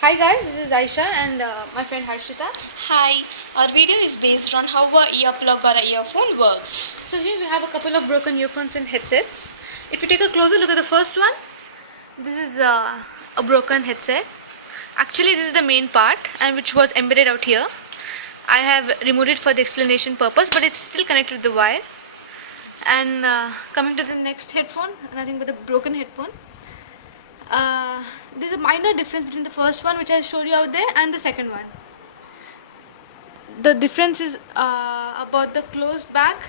Hi guys, this is Ayesha and my friend Harshita. Hi, our video is based on how a earplug or a earphone works. So here we have a couple of broken earphones and headsets. If you take a closer look at the first one, this is a broken headset. Actually this is the main part and which was embedded out here. I have removed it for the explanation purpose, but it's still connected to the wire. And coming to the next headphone, nothing but a broken headphone. There's a minor difference between the first one which I showed you out there and the second one. The difference is about the closed back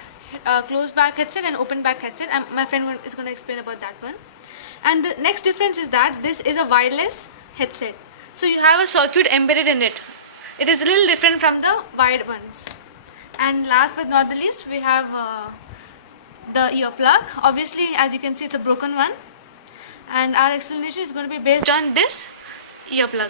headset and open back headset, and my friend is going to explain about that one. And the next difference is that this is a wireless headset, so you have a circuit embedded in it. It is a little different from the wired ones. And last but not the least, we have the earplug. Obviously, as you can see, it's a broken one, and our explanation is going to be based on this earplug.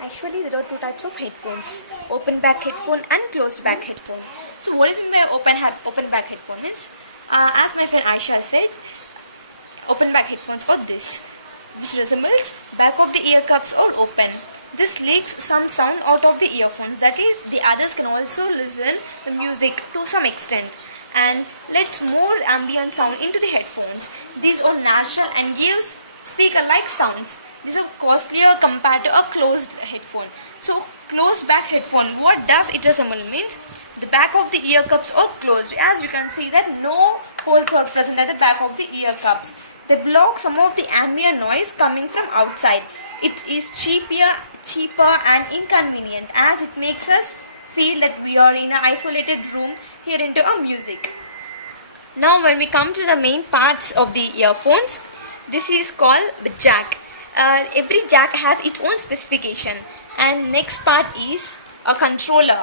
Actually, there are two types of headphones: open back headphone and closed back headphone. So, what is meant by open back headphone means? As my friend Ayesha said, open back headphones are this, which resembles back of the ear cups or open. This leaks some sound out of the earphones. That is, the others can also listen the music to some extent and lets more ambient sound into the headphones. These are natural and gives speaker-like sounds. These are costlier compared to a closed headphone. So, closed back headphone, what does it resemble means? The back of the ear cups are closed. As you can see that no holes are present at the back of the ear cups. They block some of the ambient noise coming from outside. It is cheaper and inconvenient, as it makes us feel that we are in an isolated room hearing to a music. Now when we come to the main parts of the earphones, this is called the jack. Every jack has its own specification, and next part is a controller.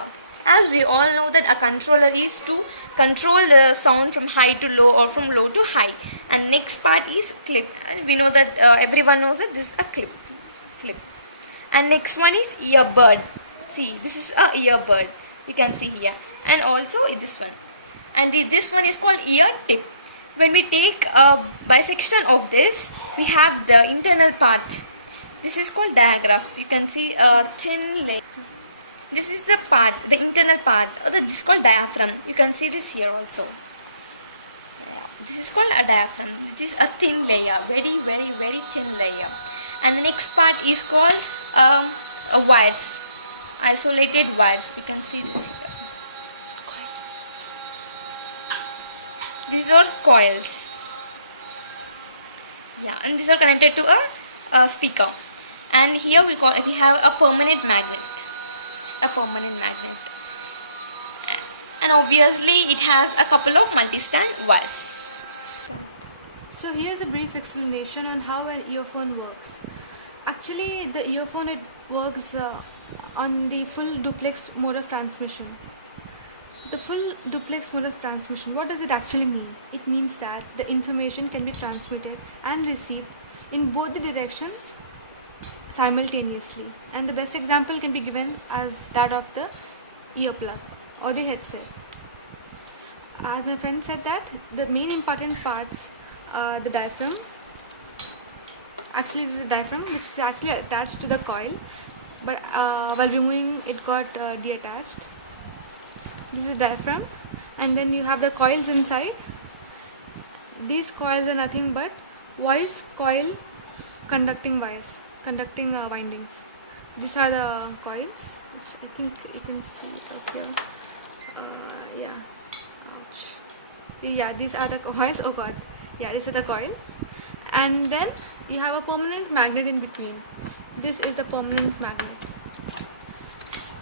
As we all know that a controller is to control the sound from high to low or from low to high. And next part is clip. And we know that everyone knows that this is a clip. And next one is earbud. See, this is a earbud. You can see here. And also this one. And this one is called ear tip. When we take a bisection of this, we have the internal part. This is called diaphragm. You can see a thin layer. This is the part, the internal part. This is called diaphragm. You can see this here also. This is called a diaphragm. This is a thin layer, very thin layer. And the next part is called wires, isolated wires. You can see this here. These are coils. Yeah, and these are connected to a speaker. And here we have a permanent magnet. It's a permanent magnet. And obviously it has a couple of multi-stand wires. So here's a brief explanation on how an earphone works. Actually, the earphone, it works on the full duplex mode of transmission. The full duplex mode of transmission, what does it actually mean? It means that the information can be transmitted and received in both the directions simultaneously. And the best example can be given as that of the earplug or the headset. As my friend said, that the main important parts are the diaphragm. Actually, this is a diaphragm which is actually attached to the coil, but while removing it got detached. This is diaphragm, and then you have the coils inside. These coils are nothing but voice coil conducting wires, conducting windings. These are the coils, which I think you can see up here. Yeah, ouch. Yeah, these are the coils. Oh god, yeah, these are the coils. And then you have a permanent magnet in between. This is the permanent magnet.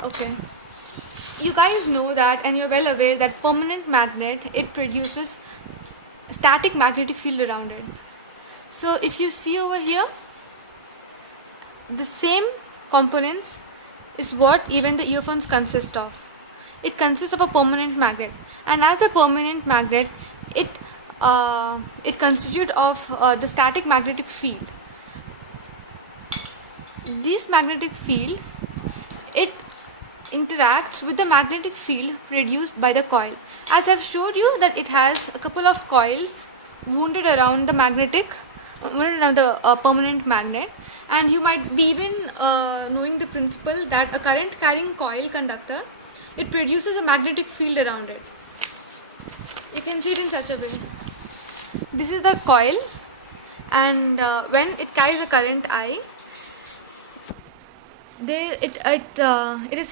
Okay. You guys know that, and you're well aware that permanent magnet, it produces static magnetic field around it. So if you see over here, the same components is what even the earphones consist of. It consists of a permanent magnet, and as a permanent magnet, it constitutes of the static magnetic field. This magnetic field, it interacts with the magnetic field produced by the coil. As I've showed you that it has a couple of coils wounded around the magnetic permanent magnet, and you might be even knowing the principle that a current carrying coil conductor, it produces a magnetic field around it. You can see it in such a way. This is the coil, and when it carries a current I, it gets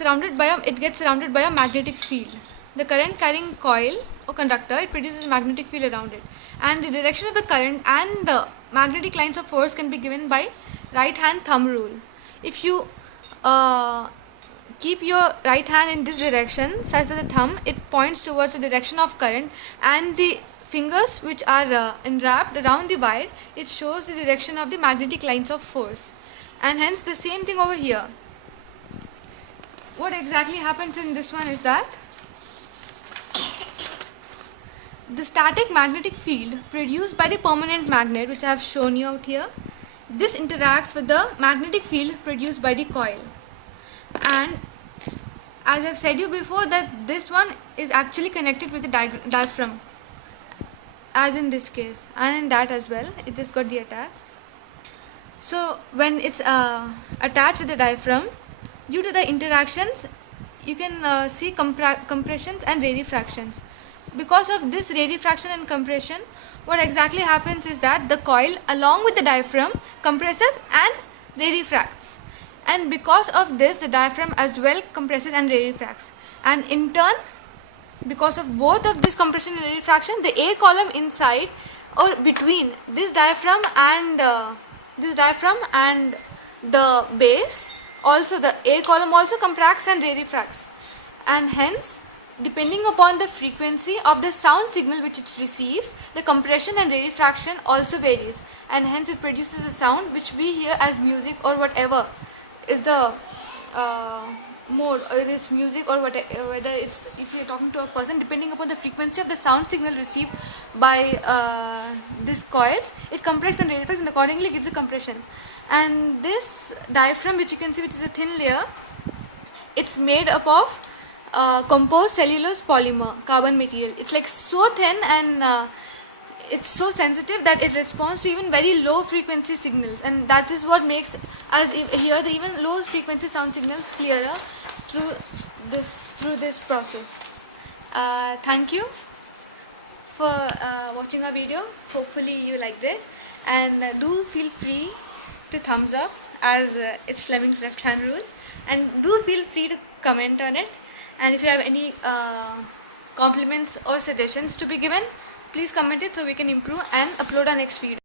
surrounded by a magnetic field. The current carrying coil or conductor, it produces a magnetic field around it, and the direction of the current and the magnetic lines of force can be given by right hand thumb rule. If you keep your right hand in this direction such that the thumb, it points towards the direction of current, and the fingers which are enwrapped around the wire, it shows the direction of the magnetic lines of force. And hence the same thing over here. What exactly happens in this one is that the static magnetic field produced by the permanent magnet, which I have shown you out here, this interacts with the magnetic field produced by the coil. And as I have said you before, that this one is actually connected with the diaphragm, as in this case, and in that as well, it just got detached. So when it's attached with the diaphragm, due to the interactions, you can see compressions and rarefactions. Because of this rarefraction and compression, what exactly happens is that the coil along with the diaphragm compresses and rarefracts, and because of this the diaphragm as well compresses and rarefracts, and in turn, because of both of this compression and rarefaction, the air column inside or between this diaphragm and the base, also the air column also contracts and rarefracts, and hence depending upon the frequency of the sound signal which it receives, the compression and rarefaction also varies, and hence it produces a sound which we hear as music or whatever is the mode, or whether it's music or whatever, whether it's, if you're talking to a person, depending upon the frequency of the sound signal received by these coils, it compresses and rarefacts and accordingly gives a compression. And this diaphragm, which you can see, which is a thin layer, it's made up of composed cellulose polymer carbon material. It's like so thin, and it's so sensitive that it responds to even very low frequency signals, and that is what makes us hear the even low frequency sound signals clearer through this process. Thank you for watching our video. Hopefully you liked it, and do feel free to thumbs up, as it's Fleming's left hand rule, and do feel free to comment on it. And if you have any compliments or suggestions to be given, please comment it so we can improve and upload our next video.